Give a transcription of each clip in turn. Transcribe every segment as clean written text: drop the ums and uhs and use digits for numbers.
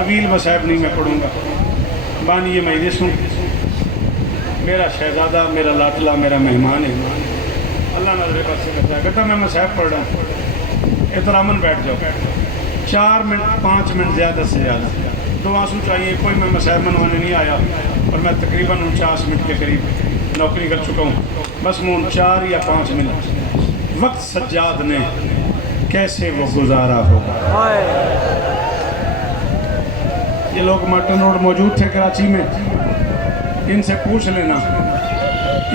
طویل مصائب نہیں میں پڑھوں گا. بانی یہ مجلس ہوں، میرا شہزادہ، میرا لاڈلا، میرا مہمان ہے. اللہ نظر پاس سے کرتا ہے، کہتا میں مصائب پڑھ رہا ہوں، احتراماً بیٹھ جاؤ. 4 منٹ 5 منٹ زیادہ سے زیادہ 2 آنسو چاہیے. کوئی میں مصائب منوانے نہیں آیا، اور میں تقریباً 49 منٹ کے قریب نوکری کر چکا ہوں. بس مون 4 یا 5 منٹ وقت سجاد نے کیسے وہ گزارا ہوگا. یہ لوگ مارٹن روڈ موجود تھے کراچی میں، ان سے پوچھ لینا.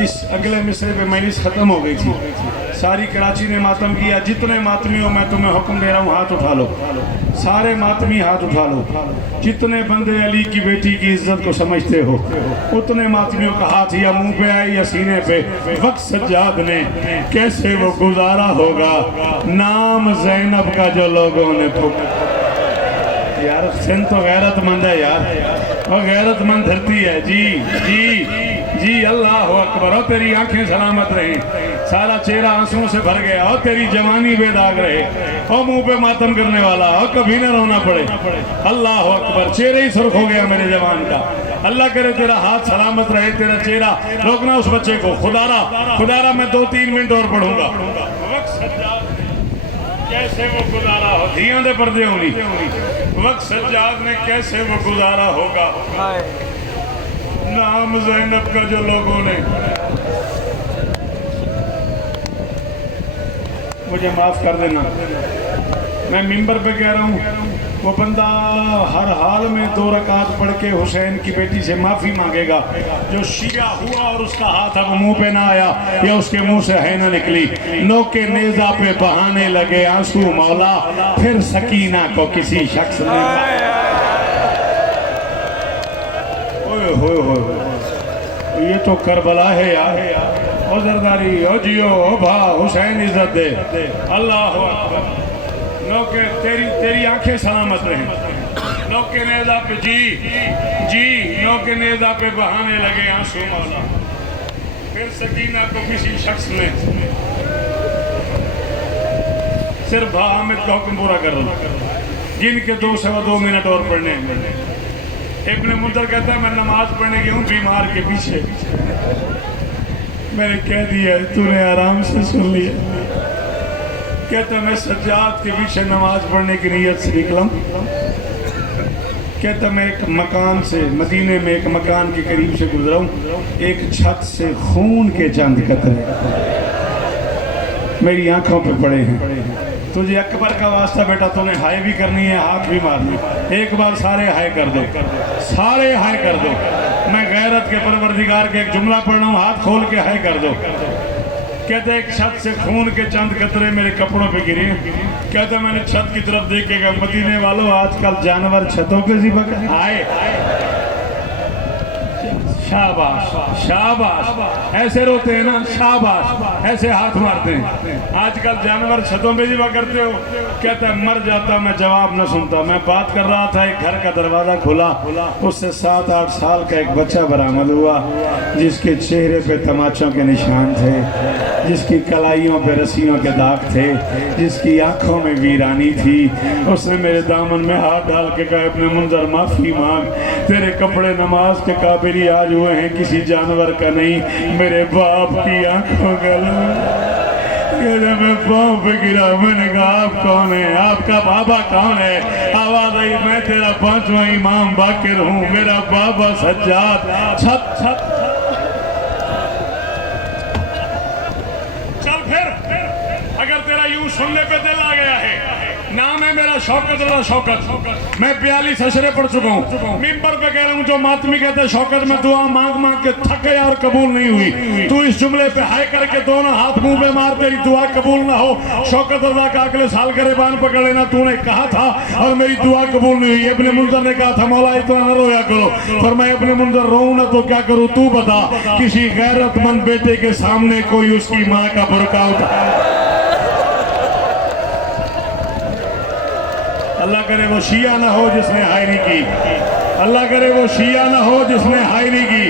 اس اگلے مصرے پہ مجلس ختم ہو گئی تھی، ساری کراچی نے ماتم کیا. جتنے ماتمی ہو میں تمہیں حکم دے رہا ہوں، ہاتھ اٹھا لو. سارے ماتمی ہاتھ اٹھا لو. جتنے بندے علی کی بیٹی کی عزت کو سمجھتے ہو اتنے ماتمیوں کا ہاتھ یا منہ پہ آئے یا سینے پہ. وقت سجاد نے کیسے وہ گزارا ہوگا نام زینب کا جو لوگوں نے پھکا. یار سندھ تو غیرت مند ہے یار، وہ غیرت مند دھرتی ہے. جی جی جی اللہ اکبر. اور تیری آنکھیں سلامت رہیں، سارا چہرہ آنسوں سے بھر گیا. اور تیری جوانی بے داغ رہے، اور منہ پہ ماتم کرنے والا، اور کبھی نہ رونا پڑے. اللہ اکبر. چہرہ ہی سرخ ہو گیا میرے جوان کا. اللہ کرے تیرا ہاتھ سلامت رہے، تیرا چہرہ. روکنا اس بچے کو. خدا را میں 2-3 منٹ اور پڑھوں گا. وقت سجاد کیسے وہ گزارا ہو، دھیاں دے پردے ہونی. وقت سجاد نے کیسے وہ گزارا ہوگا نام زینب کا جو لوگوں نے. مجھے معاف کر دینا، میں ممبر پہ کہہ رہا ہوں. وہ بندہ ہر حال میں 2 رکعت پڑھ کے حسین کی بیٹی سے معافی مانگے گا جو شیعہ ہوا اور اس کا ہاتھ اب منہ پہ نہ آیا یا اس کے منہ سے ہے نہ نکلی. نوکے نیزہ پہ بہانے لگے آنسو مولا، پھر سکینہ کو کسی شخص نے. یہ تو کربلا ہے یار. او زرداری، او جیو، او بھا، حسین عزت دے. اللہ اکبر. نوکے تیری آنکھیں سلامت رہیں. نوکے نیزہ پہ جی نوکے نیزہ پہ بہانے لگے آنسو مولا، پھر سکینہ کو کسی شخص نے. صرف بھا حامد کا حکم پورا کر رہا ہوں، جن کے 2 منٹ اور پڑھنے ہیں. ابن منذر کہتا ہے میں نماز پڑھنے گیا ہوں بیمار کے پیچھے. میں نے کہہ دیا تو نے آرام سے سن لیا. کہتا میں سجاد کے پیچھے نماز پڑھنے کی نیت سے نکلا. کہتا میں ایک مکان سے، مدینے میں ایک مکان کے قریب سے گزرا ہوں، ایک چھت سے خون کے چند قطرے میری آنکھوں پہ پڑے ہیں. تجھے اکبر کا واسطہ بیٹا، تو نے ہائے بھی کرنی ہے، ہاتھ بھی مارنی. ایک بار سارے ہائے کر دو، سارے ہائے کر دو. میں غیرت کے پروردگار کے ایک جملہ پڑھ رہا ہوں، ہاتھ کھول کے ہائے کر دو. کہتے ایک چھت سے خون کے چند قطرے میرے کپڑوں پہ گرے. کہتے میں نے چھت کی طرف دیکھے گا. مدینے والوں آج کل جانور چھتوں پہ ذبح کر آئے. شاباش شاباش. ایسے روتے ہیں نا، شاباش. ایسے ہاتھ مارتے ہیں. آج کل جانور چھتوں پہ ذبح کرتے ہو. کہتا ہے مر جاتا میں جواب نہ سنتا. میں بات کر رہا تھا، ایک گھر کا دروازہ کھلا، اس سے 7-8 سال کا ایک بچہ برآمد ہوا جس کے چہرے پہ تماچوں کے نشان تھے، جس کی کلائیوں پہ رسیوں کے داغ تھے، جس کی آنکھوں میں ویرانی تھی. اس نے میرے دامن میں ہاتھ ڈال کے کہا ابن منذر معافی مانگ، تیرے کپڑے نماز کے قابل ہی آج ہوئے ہیں، کسی جانور کا نہیں، میرے باپ کی آنکھوں کا. جب میں پاؤں پہ گرا میں نے کہا آپ کون ہیں، آپ کا بابا کون ہے؟ آواز آئی میں تیرا 5واں امام باقر ہوں، میرا بابا سجاد. چھت چھت چل پھر. اگر تیرا یوں سننے پہ دل آ گیا ہے، نام ہے میرا شوکت اللہ شوکت. میں 42 اشرے پڑھ چکا ہوں. ممبر پہ کہہ رہا ہوں جو ماتمی کہتے ہیں شوکت میں دعا مانگ مانگ کے تھک گیا اور قبول نہیں ہوئی. تو اس جملے پہ ہائے کر کے دونوں ہاتھ منہ پہ مار، تیری دعا قبول نہ ہو. شوکت اللہ کا اگلے سال گریبان پکڑ لینا، تو نے کہا تھا اور میری دعا قبول نہیں ہوئی. ابن منذر نے کہا تھا مولا اتنا نہ رویا کرو. فرمایا ابن منذر روؤں نہ تو کیا کروں، تو بتا. کسی غیرت مند بیٹے کے سامنے کوئی اس کی ماں کا برقع اٹھا. اللہ کرے وہ شیعہ نہ ہو جس نے ہائے نہیں کی. اللہ کرے وہ شیعہ نہ ہو جس نے ہائے نہیں کی.